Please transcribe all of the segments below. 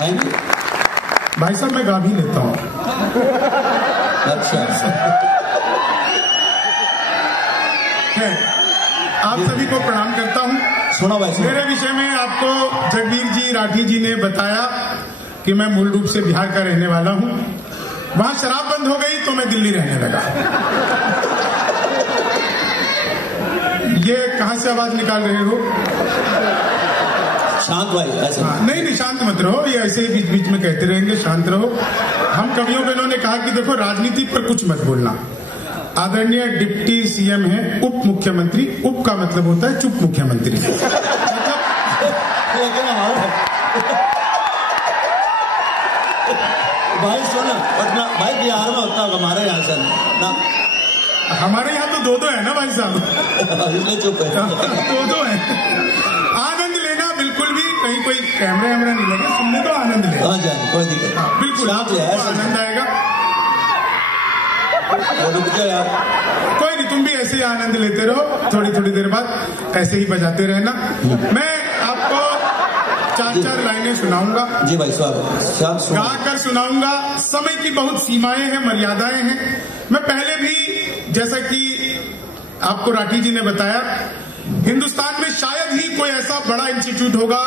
भाई साहब मैं गा भी लेता हूँ। अच्छा आप सभी को प्रणाम करता हूँ। सुनो भाई, मेरे विषय में आपको जगबीर जी राठी जी ने बताया कि मैं मूल रूप से बिहार का रहने वाला हूँ। वहां शराब बंद हो गई तो मैं दिल्ली रहने लगा। ये कहां से आवाज निकाल रहे हो? शांत भाई ऐसे नहीं शांत मत रहो, ये ऐसे ही बीच बीच में कहते रहेंगे शांत रहो। हम कवियों को इन्होंने कहा कि देखो राजनीति पर कुछ मत बोलना। आदरणीय डिप्टी सीएम है, उप मुख्यमंत्री, उप का मतलब होता है चुप मुख्यमंत्री। भाई सुनो, उतना भाई बिहार में होता होगा, हमारे यहाँ से ना, हमारे यहाँ तो दो है ना भाई साहब। चुप है, दो है। आनंद लेना बिल्कुल भी, कहीं कोई कैमरा वैमरा नहीं लगे, सुनने तो आनंद लेना। हाँ जाए कोई दिक्कत, बिल्कुल आनंद आएगा। कोई नहीं, तुम भी ऐसे ही आनंद लेते रहो, थोड़ी थोड़ी देर बाद ऐसे ही बजाते रहना। मैं आपको 4 लाइनें सुनाऊंगा। जी भाई स्वागत, गा कर सुनाऊंगा। समय की बहुत सीमाएं हैं, मर्यादाएं हैं। मैं पहले भी जैसा कि आपको राठी जी ने बताया, हिंदुस्तान में शायद ही कोई ऐसा बड़ा इंस्टीट्यूट होगा,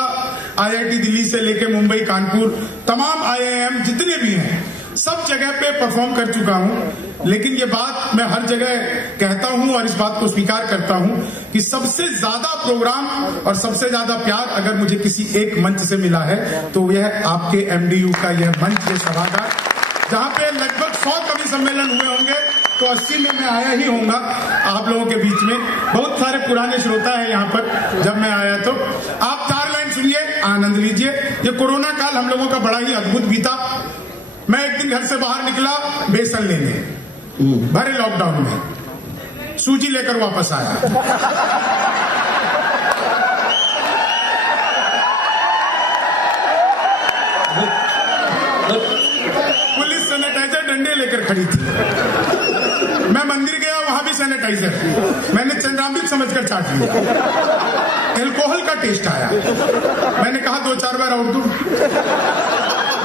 आईआईटी दिल्ली से लेके मुंबई, कानपुर, तमाम आईआईएम जितने भी हैं, सब जगह पे परफॉर्म कर चुका हूं। लेकिन ये बात मैं हर जगह कहता हूं और इस बात को स्वीकार करता हूं कि सबसे ज्यादा प्रोग्राम और सबसे ज्यादा प्यार अगर मुझे किसी एक मंच से मिला है तो यह आपके एमडीयू का यह मंच, ये सभागार, जहां पे लगभग 100 कवि सम्मेलन हुए होंगे, तो 80 में मैं आया ही होऊंगा आप लोगों के बीच में। बहुत सारे पुराने श्रोता है यहाँ पर, जब मैं आया तो। आप 4 लाइन सुनिए, आनंद लीजिए। ये कोरोना काल हम लोगों का बड़ा ही अद्भुत बीता। मैं एक दिन घर से बाहर निकला बेसन लेने, भरे लॉकडाउन में, सूजी लेकर वापस आया। पुलिस सैनिटाइजर डंडे लेकर खड़ी थी। मैं मंदिर गया, वहां भी सैनिटाइजर, मैंने चंद्रामृत समझकर चाट लिया। एल्कोहल का टेस्ट आया, मैंने कहा 2-4 बार और दूं।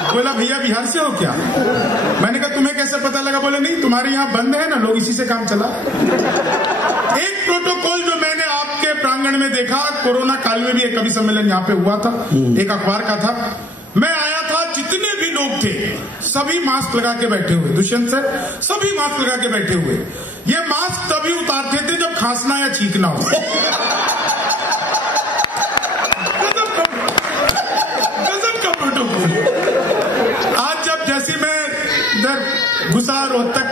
बोला भैया बिहार से हो क्या? मैंने कहा तुम्हें कैसे पता लगा? बोले नहीं तुम्हारे यहाँ बंद है ना, लोग इसी से काम चला। एक प्रोटोकॉल जो मैंने आपके प्रांगण में देखा, कोरोना काल में भी एक कवि सम्मेलन यहाँ पे हुआ था, एक अखबार का था। मैं आया था, जितने भी लोग थे सभी मास्क लगा के बैठे हुए, दुष्यंत सर सभी मास्क लगा के बैठे हुए। ये मास्क तभी उतारते थे जब खांसना या छींकना हो। आज जब जैसे मैं इधर घुसा रोहतक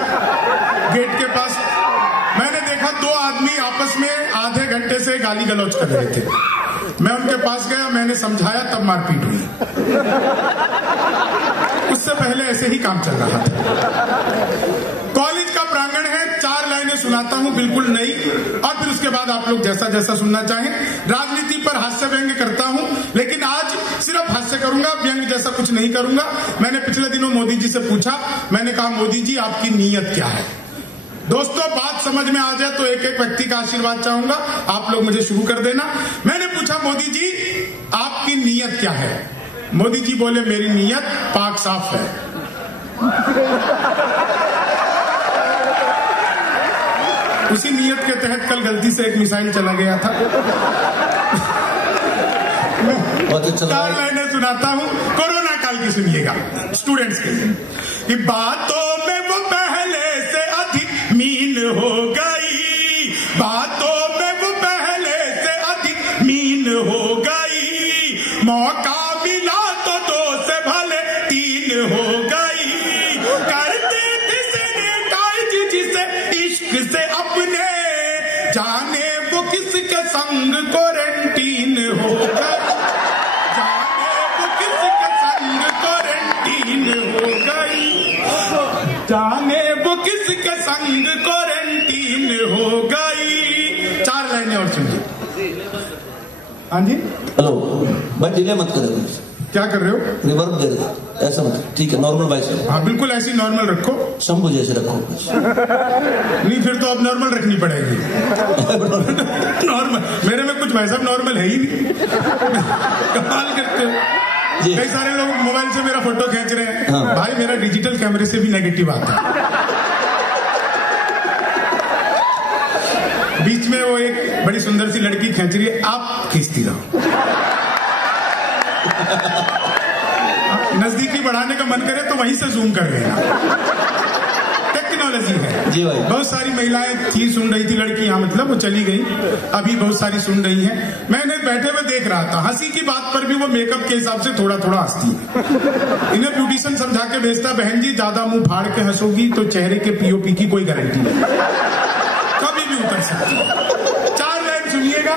गेट के पास, मैंने देखा 2 आदमी आपस में आधे घंटे से गाली गलौज कर रहे थे। मैं उनके पास गया, मैंने समझाया, तब मारपीट हुई। उससे पहले ऐसे ही काम चल रहा था। कॉलेज का प्रांगण है, 4 लाइनें सुनाता हूं, बिल्कुल नई, और फिर उसके बाद आप लोग जैसा जैसा सुनना चाहें। राजनीति पर हास्य व्यंग्य करता हूं, लेकिन आज सिर्फ हास्य करूंगा, व्यंग्य जैसा कुछ नहीं करूंगा। मैंने पिछले दिनों मोदी जी से पूछा, मैंने कहा मोदी जी आपकी नीयत क्या है? दोस्तों बात समझ में आ जाए तो एक एक व्यक्ति का आशीर्वाद चाहूंगा, आप लोग मुझे शुरू कर देना। मैंने पूछा मोदी जी आपकी नीयत क्या है? मोदी जी बोले मेरी नीयत पाक साफ है। उसी नीयत के तहत कल गलती से एक मिसाइल चला गया था। 4 लाइनें सुनाता हूं, कोरोना काल की सुनिएगा स्टूडेंट्स के लिए। कि बातों में वो पहले से अधिक मीन हो गई, बातों में वो पहले से अधिक मीन हो गई, मौका मिला तो 2 से भले 3 हो गई, करते थे सैनिटाइज जिसे इश्क से अपने, जाने वो किसके संग क्वारंटीन हो गई, जाने वो किसके संग क्वारंटीन हो गई, जाने वो किसके संग क्वारंटीन हो गई। 4 लाइनें और सुनिए। हाँ जी हेलो भाई, डिले मत करो। क्या कर रहे हो? रिवर्ब दे दो, ऐसा मत, ठीक है नॉर्मल वॉइस। हाँ बिल्कुल ऐसी नॉर्मल रखो, शंभू जैसे रखो। नहीं फिर तो अब नॉर्मल रखनी पड़ेगी। नॉर्मल मेरे में कुछ वैसा नॉर्मल है ही नहीं। कमाल करते हो। कई सारे लोग मोबाइल से मेरा फोटो खींच रहे हैं। हाँ। भाई मेरा डिजिटल कैमरे से भी नेगेटिव आता है। बीच में वो एक बड़ी सुंदर सी लड़की खींच रही है, आप खींचती रहो। नजदीकी बढ़ाने का मन करे तो वहीं से जूम कर लेना। टेक्नोलॉजी है जी भाई। बहुत सारी महिलाएं थी, सुन रही थी, लड़की यहाँ मतलब वो चली गई, अभी बहुत सारी सुन रही हैं। मैंने बैठे हुए देख रहा था, हंसी की बात पर भी वो मेकअप के हिसाब से थोड़ा थोड़ा हंसती है। इन्हें ब्यूटिशियन समझा के भेजता, बहन जी ज्यादा मुंह फाड़ के हंसोगी तो चेहरे के पीओपी की कोई गारंटी नहीं, कभी भी उतर सकती है। 4 लाइन सुनिएगा,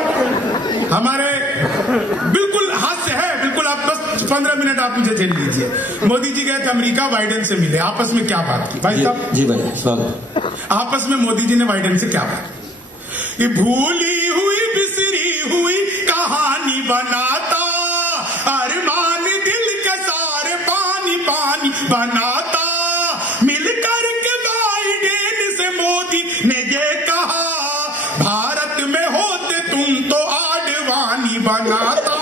हमारे बिल्कुल हास्य है, बिल्कुल आप बस 15 मिनट आप मुझे झेल लीजिए। मोदी जी गए थे अमेरिका, बाइडेन से मिले, आपस में क्या बात की भाई साहब? जी भाई स्वागत। आपस में मोदी जी ने बाइडेन से क्या बात? ये भूली हुई बिसरी हुई कहानी बनाता, अरमान दिल के सारे पानी पानी बनाता, मिलकर के बाइडेन से मोदी ने ये कहा, भारत में होते तुम तो आडवाणी बनाता,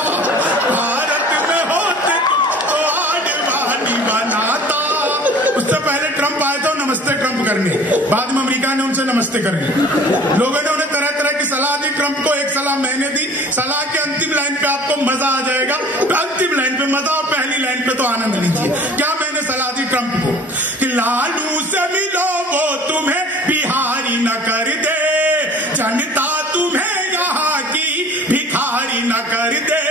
भारत में होते तुम तो आडवाणी बनाता। उससे पहले ट्रंप आए थे नमस्ते ट्रंप करने, बाद में अमेरिका ने उनसे नमस्ते कर ली। लोगों ने उन्हें तरह तरह की सलाह दी, ट्रंप को एक सलाह मैंने दी, सलाह के अंतिम लाइन पे आपको मजा आ जाएगा, अंतिम लाइन पे मजा और पहली लाइन पे तो आनंद लीजिए। क्या मैंने सलाह दी ट्रंप को कि लालू से मिलो वो तुम्हें बिहारी न कर दे, जनता तुम्हें यहाँ की भिखारी न कर दे,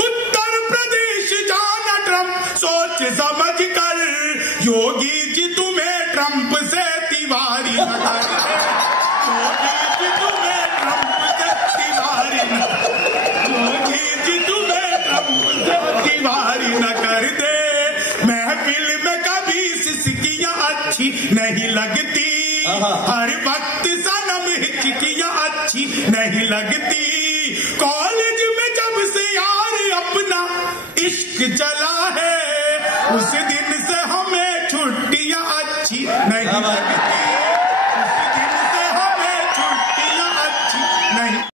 उत्तर प्रदेश जाना ट्रंप सोच समझ कर, योगी जी तुम्हें ट्रंप से तिवारी न कर दे, योगी जी तुम्हें ट्रंप से तिवारी न, योगी जी तुम्हें ट्रंप से तिवारी न कर दे, महफिल में कभी सिसकियां अच्छी नहीं लगती, हर वक्त सनम हिचकियां अच्छी नहीं लगती, कॉलेज में जब से यार अपना इश्क चला है, उस दिन से हमें छुट्टियां अच्छी नहीं लगती।